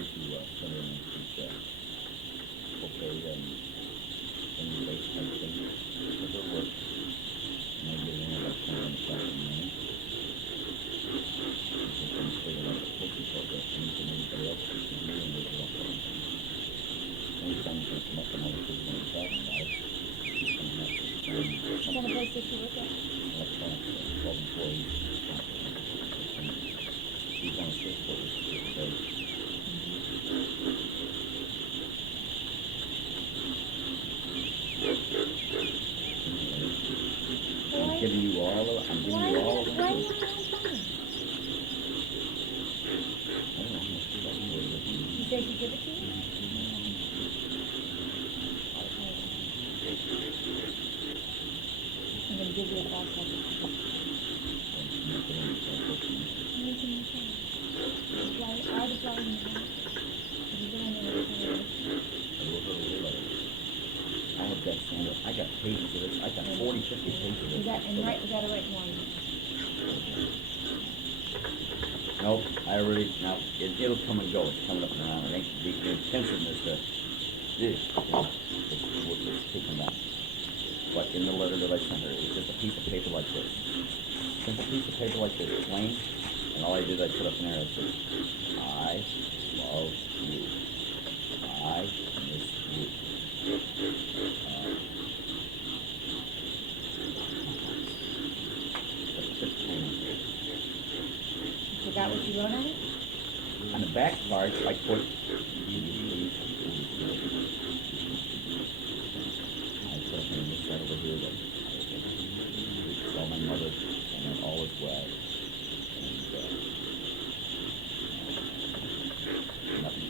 to send her and she's okay and late type thing for her work. And I get in at like 10 o'clock in the morning. And so things figure out the postal progress and anybody else who's going to be in the work. Anytime you can come up and other people want to talk about it, you can have to What kind of place did you work at? electronics, 12 employees. She's on a shift for this day. I'm giving you all of them. I'm giving you all of them. Why do you want to phone? I don't know how much you got me with it. You said you give it to you? I'm going to give you a call second. Anything you say. I'll reply in the house. If you go in there with I have that standard. I got pages of this. I got 40, 50 pages of is this. that and right? Is that a right one? Nope, I already, now, it'll come and go. It's coming up and around. It ain't the intensiveness that this, it's taken down. But in the letter that I sent her, it's just a piece of paper like this. Simple piece of paper like this, plain. And all I did, I put up in there, I said, I love you. I miss you. Forgot what you wrote on it? On the back part, I put, in this side over here that I saw my mother and then all is well.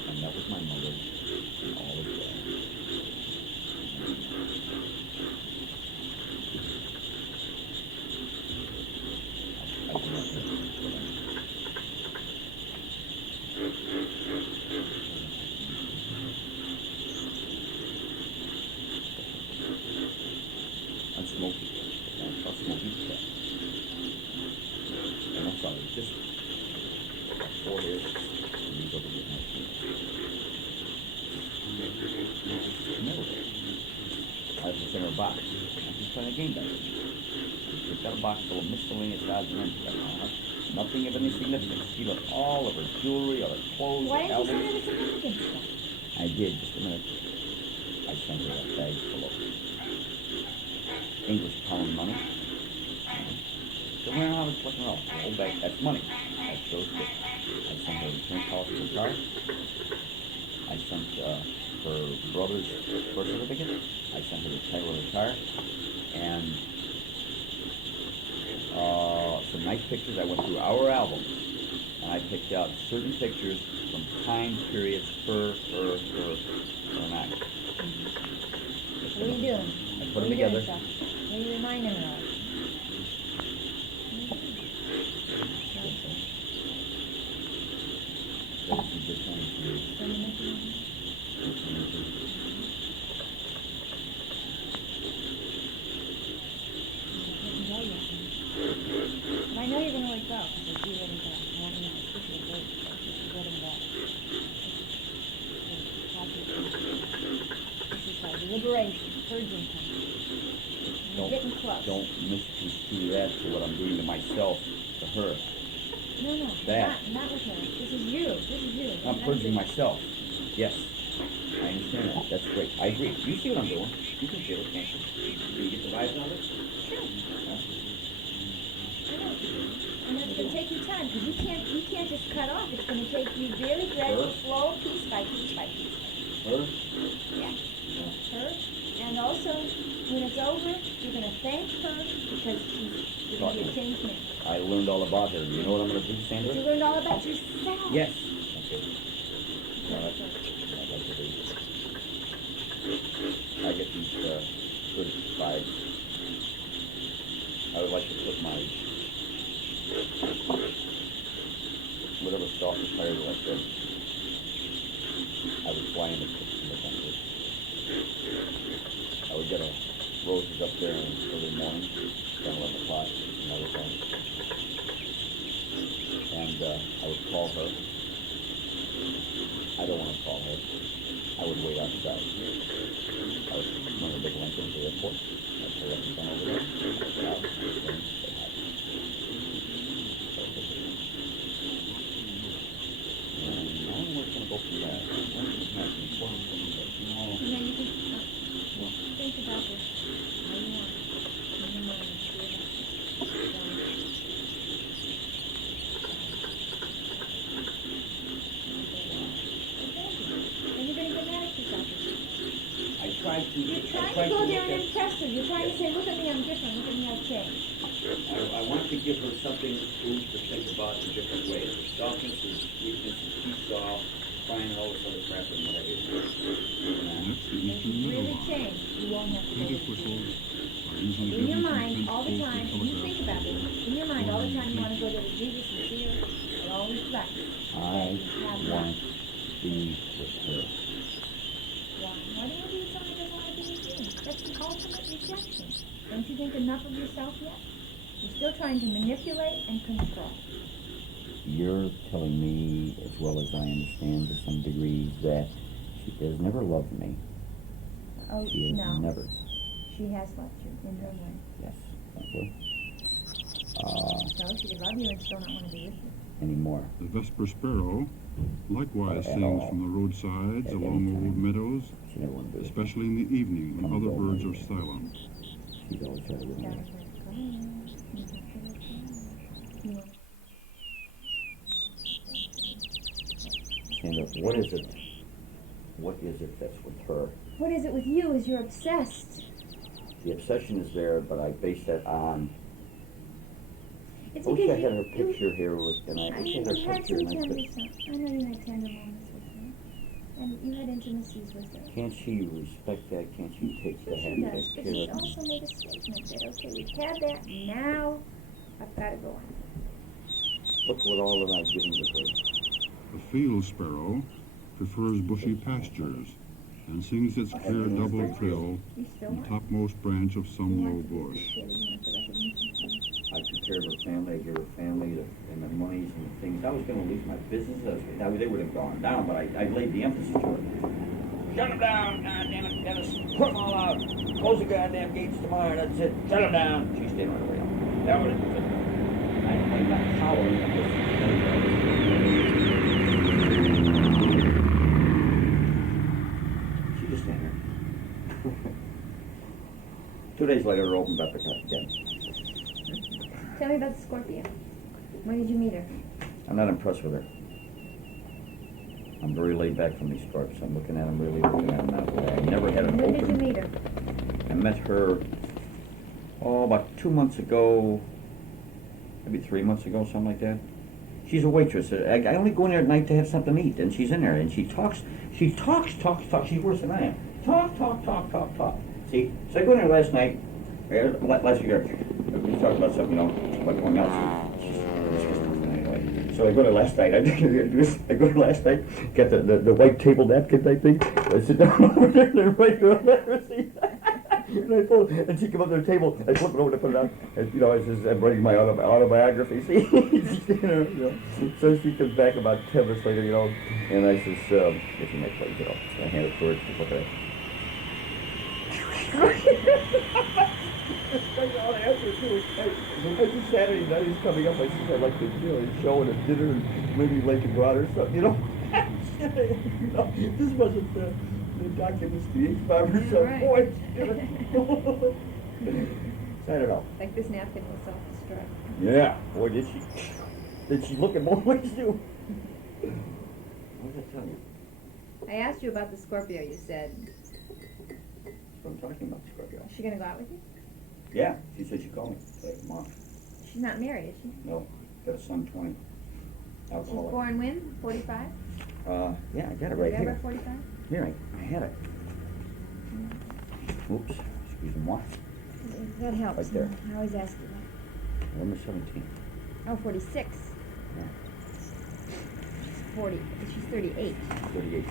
And that was my mother and all is well. I do not know. I'm smoking. I'm smoking cat. And I'm sorry, just 4 days and these over with my feet. No. I was just in her box. I'm just playing a game back there. She's got a box full of miscellaneous odds and ends right now. Nothing of any significance. She left all of her jewelry, all her clothes, Why didn't you send albums. her the significant stuff? I did, just a minute. I sent her a bag full of English pound money. So where I was looking off, old bag, that's money. I chose it. I sent her insurance policy for the car. I sent her brother's birth certificate. I sent her the title of the car. And some nice pictures. I went through our albums. And I picked out certain pictures from time periods, her and I. What are you doing? I put What are them you doing, together. Chuck? What are you reminding her of? There's some good times for you. But I know you're going to wake up because I see what he's at. I want to know. This is a great stuff. This is good and bad. This is like liberation, purging time. You're getting close. Don't misconstrue that to what I'm doing to myself, to her. No, That. not with her. This is you. This is you. I'm purging myself. Yes. I understand that. That's great. I agree. You see what I'm doing. You can feel it, can't you? Do you get the vibes on it? Sure. Huh? I know. And it's going to take you time because you can't just cut off. It's going to take you very gradual, Her? slow, piece by piece by piece. Her? Yeah. Yeah. Her. And also, when it's over, you're going to thank her because she's going to be a changed man. I learned all about her. You know what I'm going to do, Sandra? You learned all about yourself. Yes. Okay. All right. I'd like to do this. I get these good vibes. I would like to put my whatever soft tires like this. I would fly in the country. I would get a roses up there in early morning, 10, 11 o'clock, another time. And I would call her. I I would wait outside. I would run a big length into the airport. I'd pull up and down over there. I'd get out, I'd say hi. And now we're going to go from there. One is not important thing, but you know, And then you can think about this. How you want it. In your mind. And you're going to get mad at yourself. I tried to. You're trying to go there and impress her. You're trying to say, look at me, I'm different. Look at me, I've changed. I want to give her something food to think about in different ways. Her softness, her sweetness, her peace off, crying and all this other crap and whatever it is. That's the If eastern you really middle. change, you won't have to go Native to school. whistles are usually In your given mind, from all the post time, to and you telegraph. think about it, in your mind, all the time you want to go to Jesus and see her, you're always right. I want to be with her. Why? Why do you do something that doesn't want to be with you? That's the ultimate rejection. Don't you think enough of yourself yet? You're still trying to manipulate and control. You're telling me, as well as I understand to some degree, that she has never loved me. Oh, She has no. never. She has loved you in her way. Yes, thank you. So she could love you and still not want to be with you. Anymore. The Vesper sparrow likewise At sings all. from the roadsides At along any old time. meadows, She never wanted to be with me. especially in the evening when Come other go birds away. are silent. She's always tried to get That me. was like, come on. You have to let go. You want Sandra, what is it? What is it that's with her? What is it with you is you're obsessed. The obsession is there, but I base that on. It's I wish because I had her you- picture here with, and I I wish mean, I had her you had picture some and I tender, could. I know you had tender moments with her. And you had intimacies with her. Can't she respect that? Can't she take Sure the she hand does, but care she of me? also made a statement that, okay, we've had that, now I've got to go on. Look what all that I've given to her. The field sparrow prefers bushy pastures and sings its clear double trill You still from the want topmost branch of some you low want the bush. security, you want the recognition. I took care of her family, I gave her family and the monies and the things. I was going to leave my business. They would have gone down, but I laid the emphasis to her. Shut them down, goddammit, Dennis. Put them all out. Close the goddamn gates tomorrow, that's it. Shut them down. She stayed right away. That was it. I'm not howling. I'm just... She just standing there. 2 days later, her opened up the cut again. Tell me about the Scorpio. When did you meet her? I'm not impressed with her. I'm very laid back from these sparks. I'm looking at them, really looking at them that way. I never had an When did you open. meet her? I met her, about 2 months ago, maybe 3 months ago, something like that. She's a waitress. I only go in there at night to have something to eat, and she's in there, and she talks. She's worse than I am. Talk. See, so I go in there last night, last year, we talked about something, about going out. Anyway, so I go to last night. I go to last night, get the white table napkin type thing. I sit down over there and write her a letter. See? And she came up to the table. I flip it over to put it on. And, I says, I'm writing my autobiography. See, So she comes back about 10 minutes later, and I says, if you make place, I hand it to her. She's looking at it. All I asked her to do every Saturday night is coming up. I said I'd like to, show and a dinner and maybe Lake and Broad or something, This wasn't the documents to the H-bomb or some Right. point. I don't know. Like this napkin was self-destruct. Yeah, boy, did she look at more ways too. What did I tell you? I asked you about the Scorpio, you said. That's what I'm talking about, Scorpio. Is she going to go out with you? Yeah, she said she called me. Like, Mom, She's not married, is she? no, got a son, 20. She's Alcoholic. born when? 45? Yeah, I got it right November here. 45? Here, I had it. Oops, excuse me, what? That helps. Right there. I always ask you that. November 17th. Oh, 46. Yeah, 40. She's 38. 38.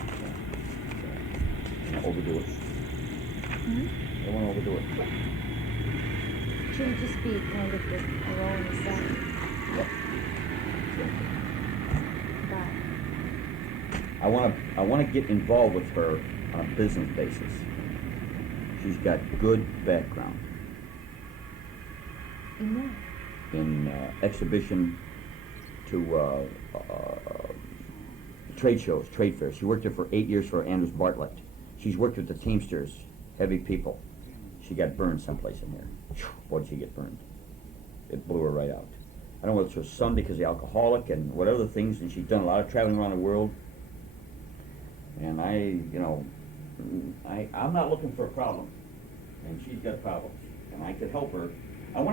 Don't overdo it. Hmm? Don't want to overdo it. Shouldn't just be kind of just a roll in the sun. Yep. Bye. I want to get involved with her on a business basis. She's got good background in exhibition to trade shows, trade fairs. She worked there for 8 years for Andrews Bartlett. She's worked with the Teamsters, heavy people. She got burned someplace in there. Boy, did she get burned. It blew her right out. I don't know whether it's her son because he's alcoholic and what other things, and she's done a lot of traveling around the world. And I'm not looking for a problem, and she's got problems, and I could help her. I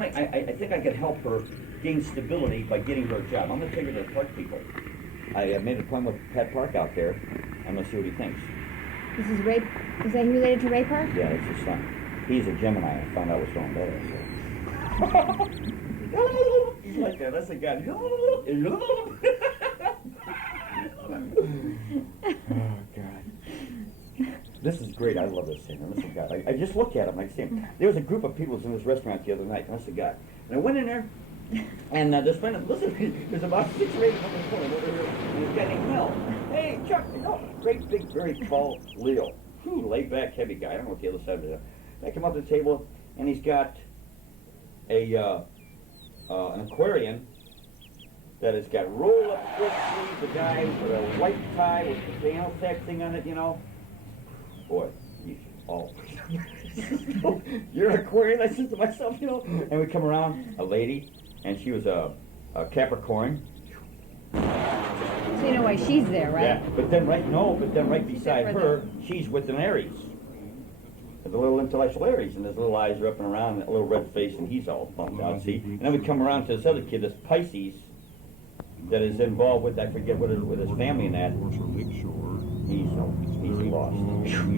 think I could help her gain stability by getting her a job. I'm going to take her to the park people. I made an appointment with Pat Park out there. I'm going to see what he thinks. This is Ray. Is that related to Ray Park? Yeah, it's his son. He's a Gemini. I found out what's wrong there. So. He's like that. That's a guy. Oh, God. This is great. I love this thing. Honest to God. I just look at him. I see him. There was a group of people in this restaurant the other night. Honest to God. And I went in there, and this friend, listen, there's about 6 or 8 of them in the corner over here, and this guy named Mel. Hey, Chuck, great big, very tall Leo. Laid back, heavy guy. I don't know what the other side of it is. I come up to the table, and he's got an aquarium that has got rolled up shirt sleeves, a guy with a white tie with the flannel sack thing on it, you know. Boy, you should all. You're an aquarium, I said to myself, you know. And we come around, a lady, and she was a Capricorn. So you know why she's there, right? Yeah, but then right beside her, she's with an Aries. The little intellectual Aries, and his little eyes are up and around, and a little red face, and he's all bummed out, see? And then we come around to this other kid, this Pisces, that is involved with, I forget what it is, with his family and that. He's lost.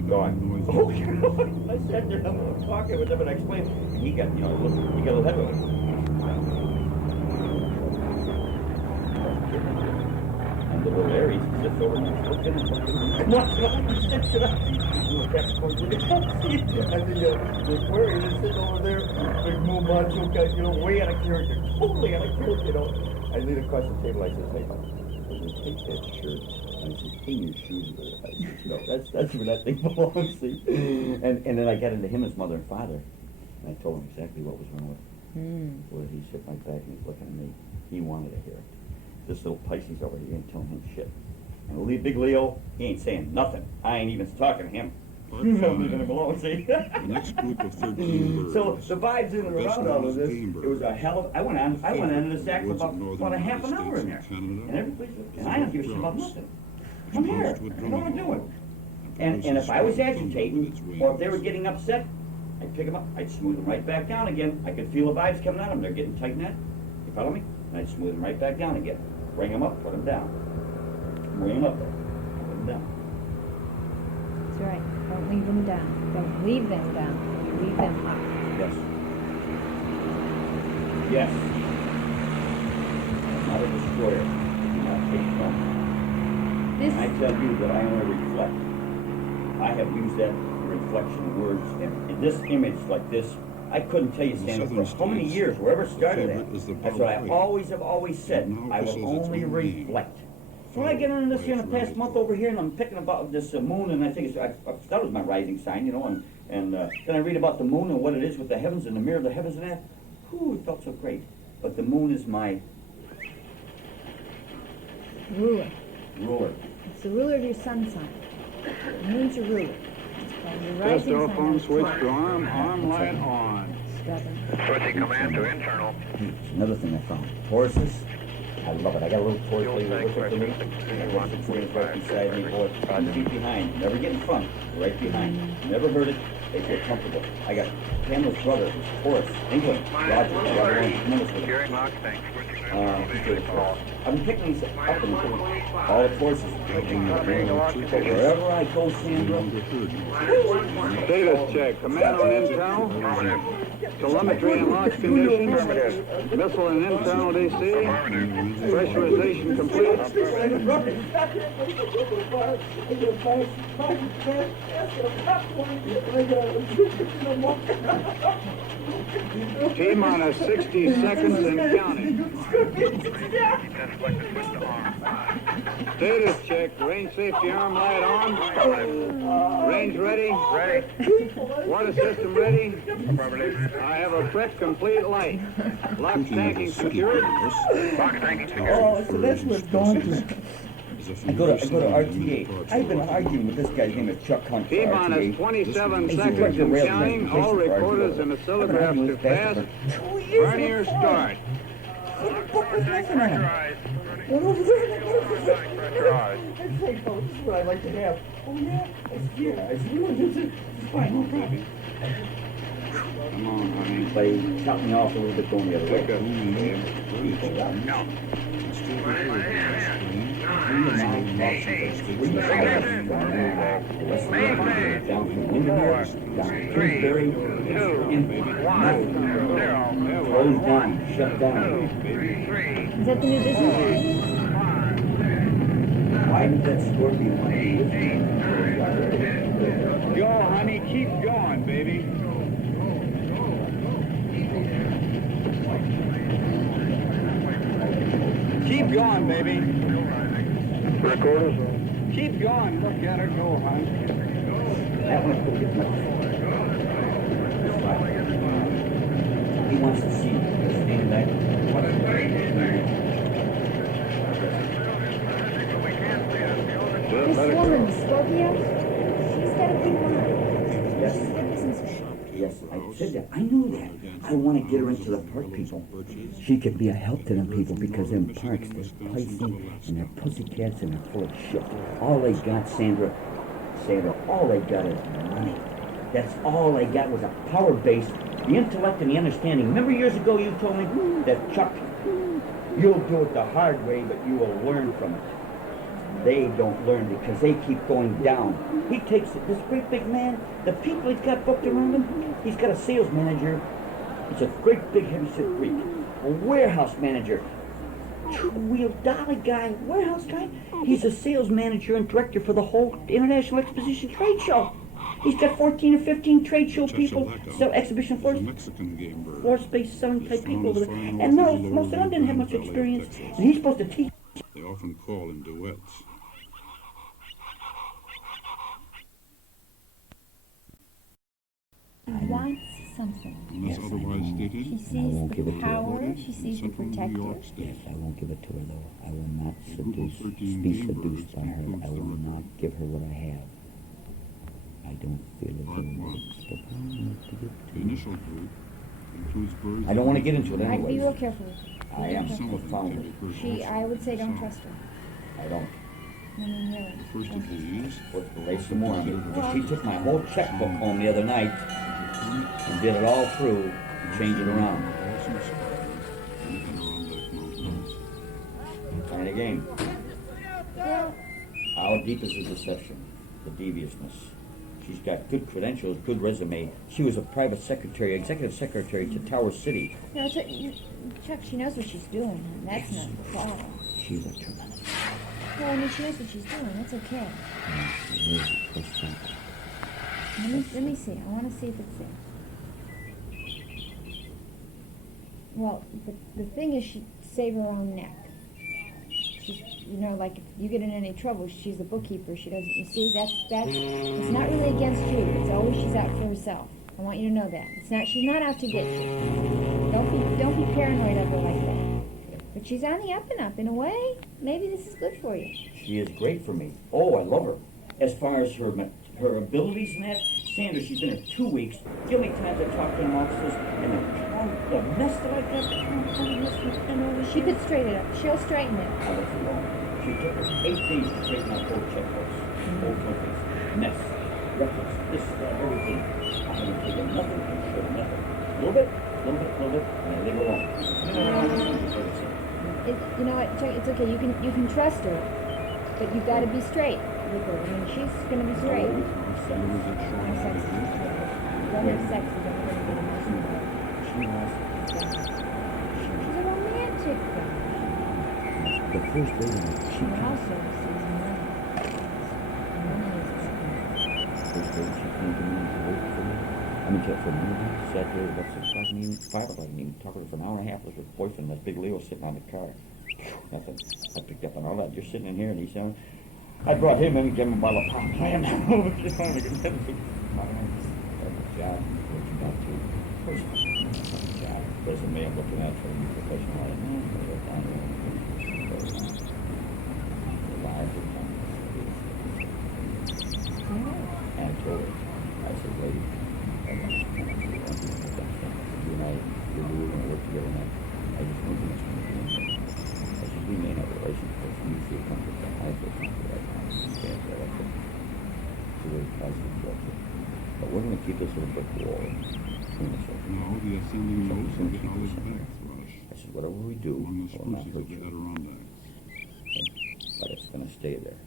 Gone. Oh, I sat there, I'm talking with him, and I explained, and he got, he got a little head with it. And the little Aries sits over and looking and the Aquarius is sitting over there, big moon macho guy, way out of character, totally out of character, you know. I lean across the table, I said, hey, take that shirt, and I said, hang your shoes with it. I said, that's where that thing belongs, see. And then I got into him, his mother and father, and I told him exactly what was wrong with him. Well, he sit my back and he's looking at me. He wanted to hear it. This little Pisces over here ain't telling him shit. And big Leo, he ain't saying nothing. I ain't even talking to him. I'm leaving him alone, see? The next group of 13 birds. So the vibes in and around all of this, it was a hell of, I went into the sack for about a half an hour in there. And everybody's, and I don't give a shit about nothing. I'm here. I know what I'm doing. And if I was agitating, or if they were getting upset, I'd pick them up, I'd smooth them right back down again. I could feel the vibes coming out of them. They're getting tight in that. You follow me? And I'd smooth them right back down again. Bring them up, put them down. Bring them up, put them down. That's right. Don't leave them down. Don't leave them down. You leave them up. Yes. Yes. Not a destroyer. Not take from. This. I tell you that I only reflect. I have used that reflection words in this image like this. I couldn't tell you, Stan, for how many years, wherever it started at. That's what I have always said. I will only reflect. So when I get into this here in the past month over here, and I'm picking about this moon, and I think I thought it was my rising sign, you know, and then I read about the moon and what it is with the heavens and the mirror of the heavens and that. Whew, it felt so great. But the moon is my ruler. Ruler. It's the ruler of your sun sign. The moon's your ruler. Test telephone switch to arm light on. Stubborn. Switching command to internal. Another thing I found. Tauruses. I love it. I got a little Taurus lady that looks up to me. And I watch it sitting right beside me, boy, 2 feet behind. Never get in front. Right behind. Never heard it. They feel comfortable. I got Pamela's brother, who's Taurus, England. Roger. Tremendous with him. Hearing lock, thanks. I've been picking these up and all the forces. Wherever I go, Sandra. Status check. Command on internal. Telemetry and launch conditions. Missile and internal DC. Pressurization complete. T-minus 60 seconds and counting. Test select the switch to arm. Status check. Range safety arm light on. Range ready. Ready. Water system ready. I have a prep complete light. Lock tanking secured. Lock tanking secured. Oh, so that's what's going to. I go to RTA. I've been arguing with this guy's name is Chuck Hunt for T-minus RTA. 27 He's seconds director of and rail counting. All transportation for recorders RTA. and I've been oscillographs arguing to with this bastard fast. for 2 years. Vernier start. What the fuck was laughing at him? What over there? I'd say, folks, this is what I'd like to have. Oh, yeah? I said, yeah. I said, this is fine, no problem. Come on, honey. But he cut me off a little bit going the other way. Take a No. Down from Windermere, down to Kingsbury, closed down, shut down. Is that the new business? Why did that scorpion want to Go, honey. Keep going, baby. Keep going, baby. Recorders. Keep going. Look at her go, honey. That one's going to get much. He wants to see you. Stand back. This woman, Scorpio, she's got a big mind. Yes. She's a good businesswoman. Yes, I said that. I knew that. I want to get her into the park people. She could be a help to them people because them parks, they're pricey and they're pussycats and they're full of shit. All they got, Sandra, all they got is money. That's all they got was a power base, the intellect and the understanding. Remember years ago you told me that, Chuck, you'll do it the hard way, but you will learn from it. They don't learn because they keep going down. He takes it, this great big man, the people he's got booked around him, he's got a sales manager. It's a great big heavy-set Greek. A warehouse manager. Two-wheel dolly guy, warehouse guy. He's a sales manager and director for the whole International Exposition Trade Show. He's got 14 or 15 trade show people, sell exhibition floors, floor space selling type people over there. And most of them didn't have much experience. And he's supposed to teach. They often call in duets. She wants something. Unless otherwise stated, She sees the power, she sees the Central New protector. York State. I won't give it to her though. I will not Group of 13 be game seduced birds by her. includes I will the not give her what I have. I don't feel as Part though one. it's the time to give The to. initial group includes birds. Mm-hmm. I don't want to get into it I'd be real anyways. careful with her. I am Some of them profoundly. take birds She, also. I would say don't Some. trust her. I don't. I mean, really. The first of these, Let's lay some more on it. She took my whole checkbook home the other night and did it all through and changed it around. also spotted in the Adirondack Mountains. And again, Well, how deep is the deception? The deviousness. She's got good credentials, good resume. She was a private secretary, executive secretary to Tower City. no, it's Chuck, she knows what she's doing, and that's not the problem. She's a tremendous. Well, I mean, she knows what she's doing. That's okay. Trust her. Let me see. I want to see if it's there. Well, the thing is, she save her own neck. She's, like if you get in any trouble, she's the bookkeeper. She doesn't. You see, that's. It's not really against you. It's always she's out for herself. I want you to know that. It's not. She's not out to get you. Don't be paranoid of her like that. But she's on the up and up. In a way, maybe this is good for you. She is great for me. Oh, I love her. As far as her abilities and that, Sandra, she's been here 2 weeks. The only times I talked to them officers, and the mess that I got, She could straighten it up. She'll straighten it. I left her alone. She took us 8 days to take my whole checkbooks, whole companies, mess, records, this, that, everything. I haven't taken nothing from her, nothing. A little bit, and I leave her alone. You know what, Chuck, it's okay. You can trust her, but you've got to be straight with her. I mean, she's going to be straight. there was a No sex. short Don't have sex with her. She was. She's a romantic girl. The first lady, she She also sees money. Money is first lady, she came to me to work for me. I mean, for me, sat there about 6 o'clock in the evening, 5 o'clock in the evening, talked to her for an hour and a half with her boyfriend, that big Leo sitting on the car. Nothing. I picked up on all that. You're sitting in here, and he's saying, I brought him in and gave him a bottle of pop. Man, John, what you got to? John, doesn't mean I'm looking at for a professional. And I told her, I said, lady, you and I, we're going to work together now. I just want you to understand. I said, we may have a relationship, and you feel comfortable. I feel comfortable right now. You can't say that. It's a very positive culture. But we're going to keep this little brick wall between us. Now the ascending notes of the olive backthrush I said, whatever we do, among the will not spruces hurt of the you. Adirondacks. But it's going to stay there.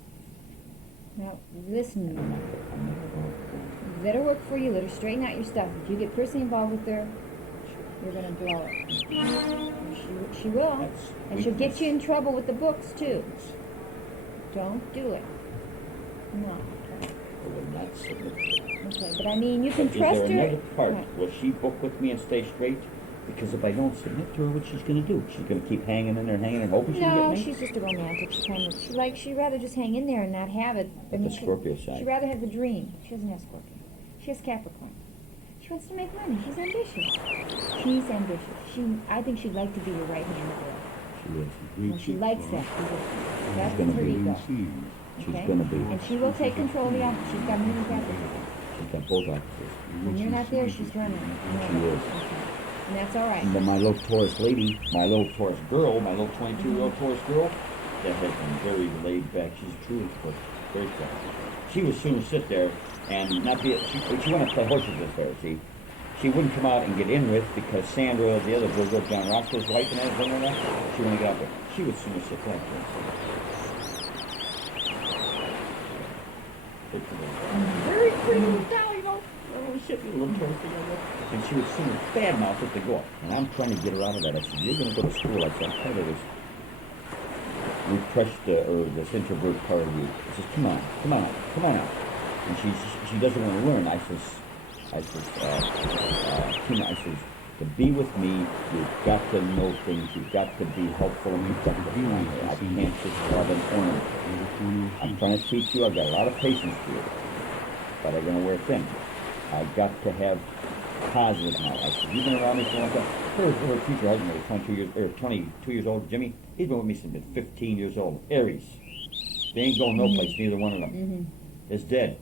Now, listen, I'm not going to. let her work for you, let her straighten out your stuff. If you get personally involved with her, you're going to blow it. She will. That's And she'll get weakness. you in trouble with the books, too. Don't do it. No. I will not submit to it. Okay, but I mean, you can But trust is there her. another part? Right. Will she book with me and stay straight? Because if I don't submit to her, what she's going to do? She's going to keep hanging in there, hanging and hoping she can No, get me? she's just a romantic. She'd rather just hang in there and not have it. At the Scorpio side. She'd rather have the dream. She doesn't have Scorpio. She has Capricorn. She wants to make money. She's ambitious. She's ambitious. I think she'd like to be your right hand girl. She is. And she likes that. That's gonna her be ego. She's Okay? going to be. And she will take control of the office. She's got moon and Capricorn. She's got both offices. When you're not there, she's running. She is. Okay. And that's all right. And then my little Taurus lady, my little Taurus girl, my little 22-year-old Taurus girl, that has been very laid back. She's truly very quiet. She would soon sit there and not be. She wanted to play horses with her. See, she wouldn't come out and get in with because Sandra, the other Virgo, John Roscoe's wife, and everything like that. She wouldn't get out there. She would sooner sit back there. Very pretty little doll, you know. Oh, shit, you little Taurus together. And she would sooner badmouth it to go up. And I'm trying to get her out of that. I said, you're going to go to school. I said, I'm tired of this repressed or this introvert part of you. I says, come on out. And she doesn't want to learn. I says, Tina, I says, to be with me, you've got to know things. You've got to be helpful, and you've got to be on her. I can't just have an ornament. I'm trying to teach you. I've got a lot of patience for you, but I'm going to wear thin. I've got to have positive now. I said, you've been around me for a long time. Her future husband was 22 years old, Jimmy. He's been with me since he's been 15 years old. Aries. They ain't going no place, neither one of them. Is dead.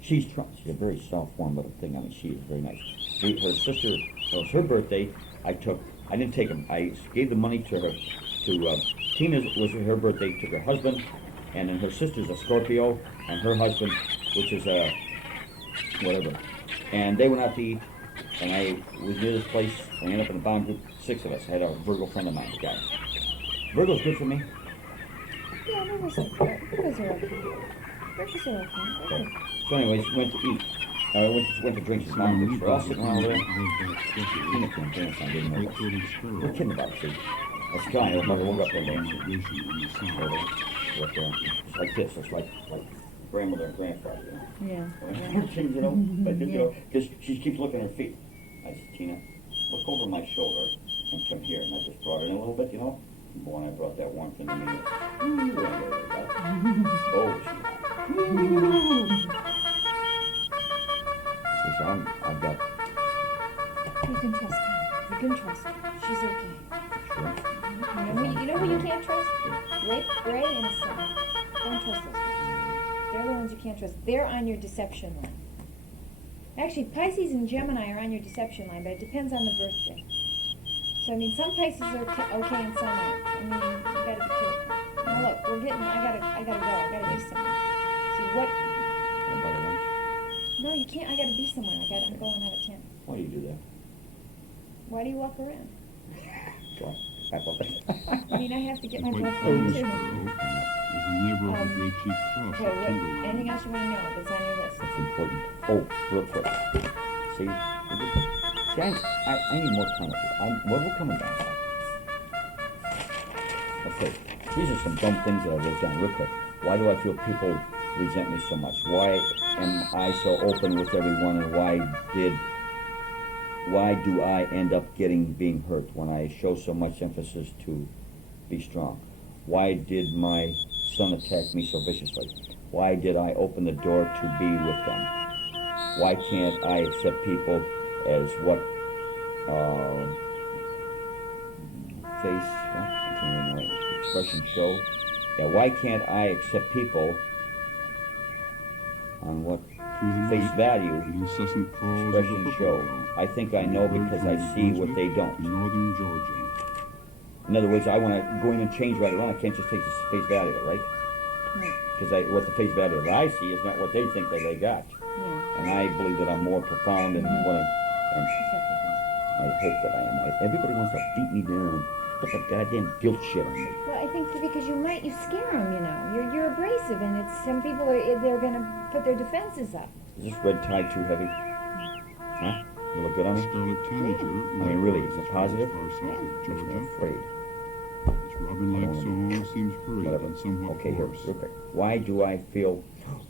She's a very soft form little thing. I mean, she is very nice. Her sister, it was her birthday. I didn't take him. I gave the money to her. Tina's was her birthday. Took her husband, and then her sister's a Scorpio, and her husband, which is a whatever. And they went out to eat, and I was near this place. I ended up in a bond group, 6 of us. I had a Virgo friend of mine, the guy. Virgo's good for me. Yeah, Virgos are okay. Virgos are okay. So anyways, went to eat. Went to drink some bond groups. We're all sitting around there. Tina came dance. I didn't know what. We're kidding about it, see. I was trying. I woke up one day and it's like this. It's like grandmother and grandfather, you know. Yeah. Things, you know, like this, you know, because she keeps looking at her feet. I said, Tina, look over my shoulder and come here. And I just brought her in a little bit, you know. Boy, and I brought that warmth in me. Oh, she I've got. You can trust her. You can trust her. She's okay. Sure. You know who you can't trust? Ray and Sun. Don't trust those guys. They're the ones you can't trust. They're on your deception line. Actually, Pisces and Gemini are on your deception line, but it depends on the birthday. So, I mean, some Pisces are okay and some aren't. I mean, you gotta be careful. Now look, I gotta go. I gotta be somewhere. See, what? Anybody lunch? No, you can't. I gotta be somewhere. I'm going out at 10. Why do you do that? Why do you walk around? Well, I thought that. I mean, I have to get my White blood Cobra flowing too. Sparrow is a neighbor of the Great Chief Thrush Okay, of what, Timberland. anything else you want to know that's on your list? That's important. Oh, real quick. See, I need more time with you. We're coming back. Okay, these are some dumb things that I wrote down real quick. Why do I feel people resent me so much? Why am I so open with everyone, and why do I end up being hurt when I show so much emphasis to be strong? Why did my son attack me so viciously? Why did I open the door to be with them? Why can't I accept people as what expression show? Yeah, why can't I accept people on what face value incessant calls of expression the show? whippoorwill I think I know because I see what they don't. in northern Georgia. In other words, I want to go in and change right around. I can't just take the face value of it, right? Because what the face value that I see is not what they think that they got. Yeah. And I believe that I'm more profound and what I hope that I am. Everybody wants to beat me down. Put that goddamn guilt shit on me. Well, I think because you scare them, you know. You're abrasive, and some people they're gonna put their defenses up. Is this red tie too heavy? Huh? You look good on me? Scarlet tanager. I mean, really, is it positive? Far south of Makes me Georgia. afraid. This robin-like song seems hurried Whatever. and somewhat Okay, here, hoarse. real quick. Why do I feel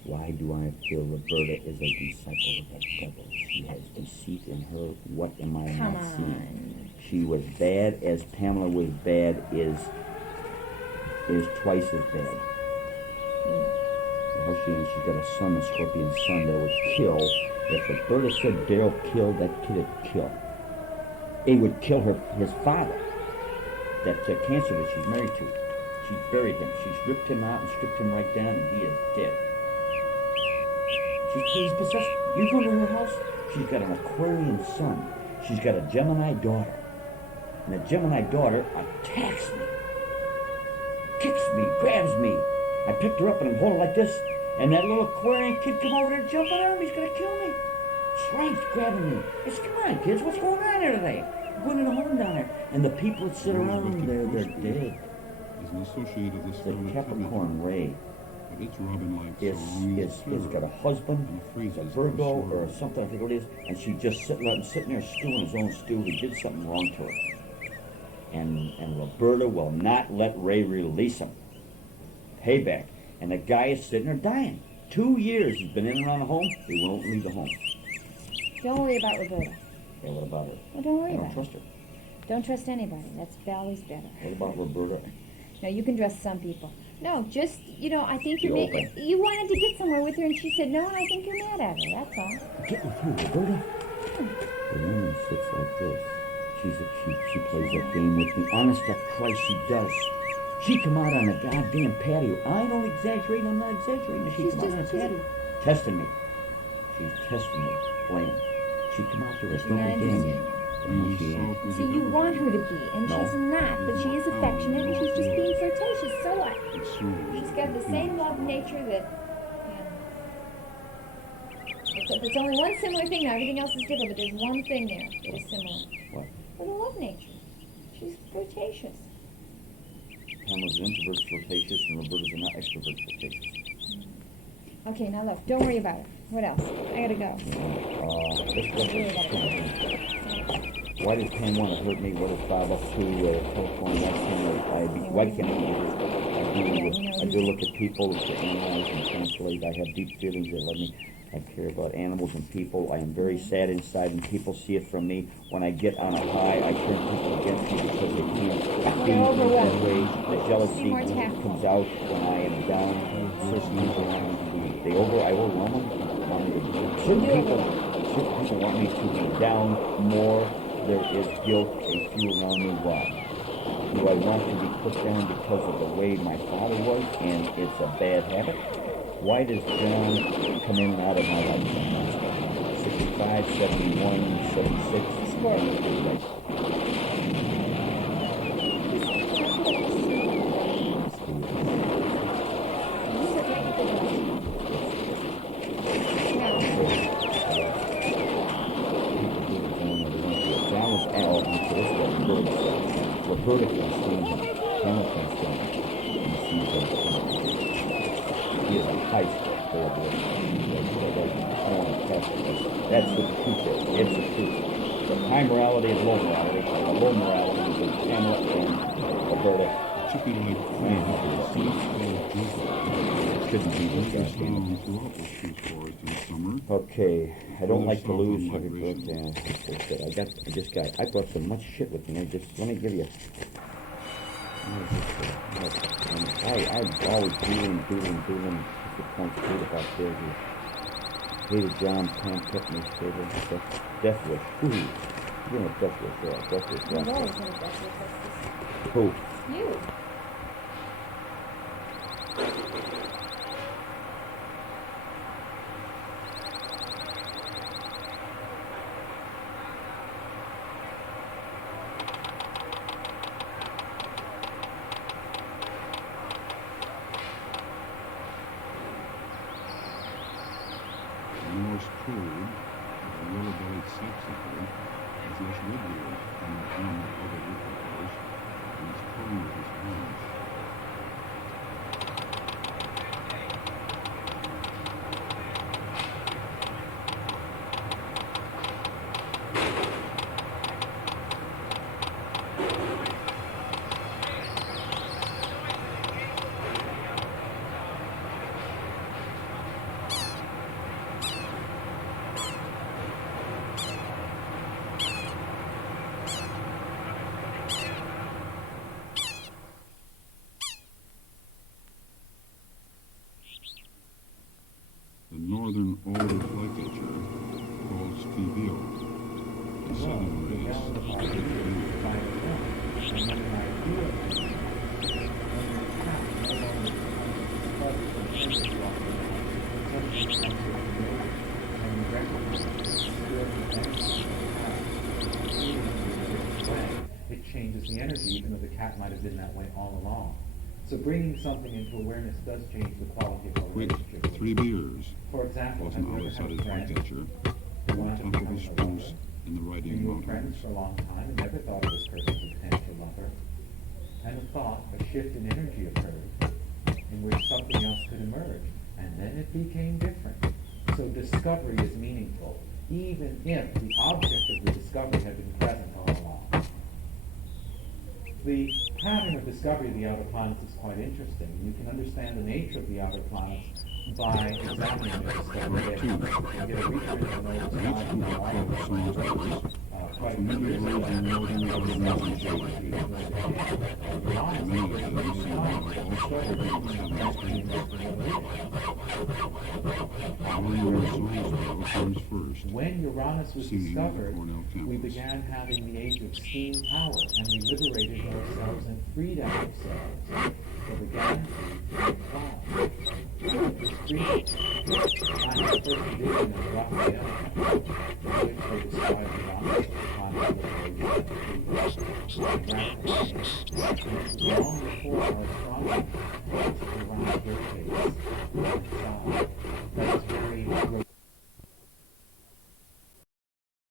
Roberta is a disciple of the devil? She has deceit in her. What am I Come not seeing? on. She was bad as Pamela was bad is twice as bad. She's got a son, a scorpion son that would kill. If Roberta said Daryl killed, that kid would kill. It would kill his father. That cancer that she's married to. She buried him. She's ripped him out and stripped him right down, and he is dead. He's possessed. You go to her house, she's got an Aquarian son. She's got a Gemini daughter. And the Gemini daughter attacks me. Kicks me, grabs me. I picked her up and I'm holding her like this. And that little Aquarian kid come over there jumping on me. He's going to kill me. Strength grabbing me. I said, come on, kids, what's going on here today? I'm going to the home down there. And the people that sit around there, they're dead. Is an associate of the The scarlet Capricorn tanager, Ray but its robin-like is song is got a husband, and a phrases Virgo are or slurred. something, I think what it is, and she just sitting there stewing his own stew. He did something wrong to her. And Roberta will not let Ray release him. Payback. And the guy is sitting there dying. 2 years he's been in and around the home. He won't leave the home. Don't worry about Roberta. Okay, what about her? Well, don't I worry don't about trust her. her. Don't trust anybody. That's always better. What about Roberta? No, you can trust some people. No, just, I think Be open. you wanted to get somewhere with her, and she said no, and I think you're mad at her. That's all. Get with you, Roberta. The woman sits like this. She plays that game with me. Honest to Christ, she does. She come out on a goddamn patio. I don't exaggerate. I'm not exaggerating. She come out on a patio, testing me. She's testing me, playing. She come out to us, don't not be interested. damn. She ain't. See, you want her to be, and No. she's not. But she is affectionate, and she's just being flirtatious. So what? Its soul She's got the same love nature that. It's only one similar thing now. Everything else is different, but there's one thing there that is similar. What? For the love nature. She's flirtatious. Pamela's an introvert flirtatious, and Roberta's an extrovert flirtatious. Okay, now look, don't worry about it. What else? I gotta go. Why does Pam want to hurt me? What is Bob up to? California, why can't I I do look at people, to analyze and translate. I have deep feelings that let me. I care about animals and people. I am very sad inside, and people see it from me. When I get on a high, I turn people against me because they can't be that way. The jealousy comes out when I am down. Certain people want me to be. I overwhelm them. Certain people want me to be down more. There is guilt. They feel around me. Why? Do I want to be put down because of the way my father was, and it's a bad habit? Why does John come in and out of my life? 65, 71, 76. Roberta can stand him. Pamela can stand him. And sees him. He is a high school player. That's the truth. It's the truth. The high morality is low morality. And the low morality is in Pamela and Roberta. Chippy-like Shouldn't be this guy. throughout the tree forest in summer. Okay, I don't like to lose. I brought so much shit with me. Let me give you. I'm always doodling to the point straight about there. Hated John Pancake in his table. Death Wish. Who? You know Death Wish, yeah. Death Wish. You've always had a Death Wish. Who? You. Morse code of a yellow-bellied sapsucker has less red ears than the arm of other woodpeckers, and is pulling with his arms. The northern alder flycatcher, called Stevio, the southern race, it changes the energy, even though the cat might have been that way all along. So bringing something into awareness does change the quality of our quick relationship. 3 beers, For example, was have an you ever had olive-sided a friend flycatcher, who on wanted to top of become a a spruce lover, in the and Riding you were friends Mountains? for a long time and never thought of this person as a potential lover, and the thought, a shift in energy occurred, in which something else could emerge, and then it became different. So discovery is meaningful, even if the object of the discovery had been present all along. The pattern of discovery of the outer planets is quite interesting. You can understand the nature of the outer planets by examining their discovery days. You can get a reprint of those Next we have 12 Salisbury's, familiar roads in northern governments and shades. Many of them seem now also open to southern states. Northern Salisbury comes first. When Uranus was Singing on the discovered, Cornell campus. we began having the age of steam power, and we liberated ourselves and freed ourselves. So began to fly. It was freedom. I had the first vision of Raphael, in which they described Uranus as the planet of the long before our astronomy, around birthdays, and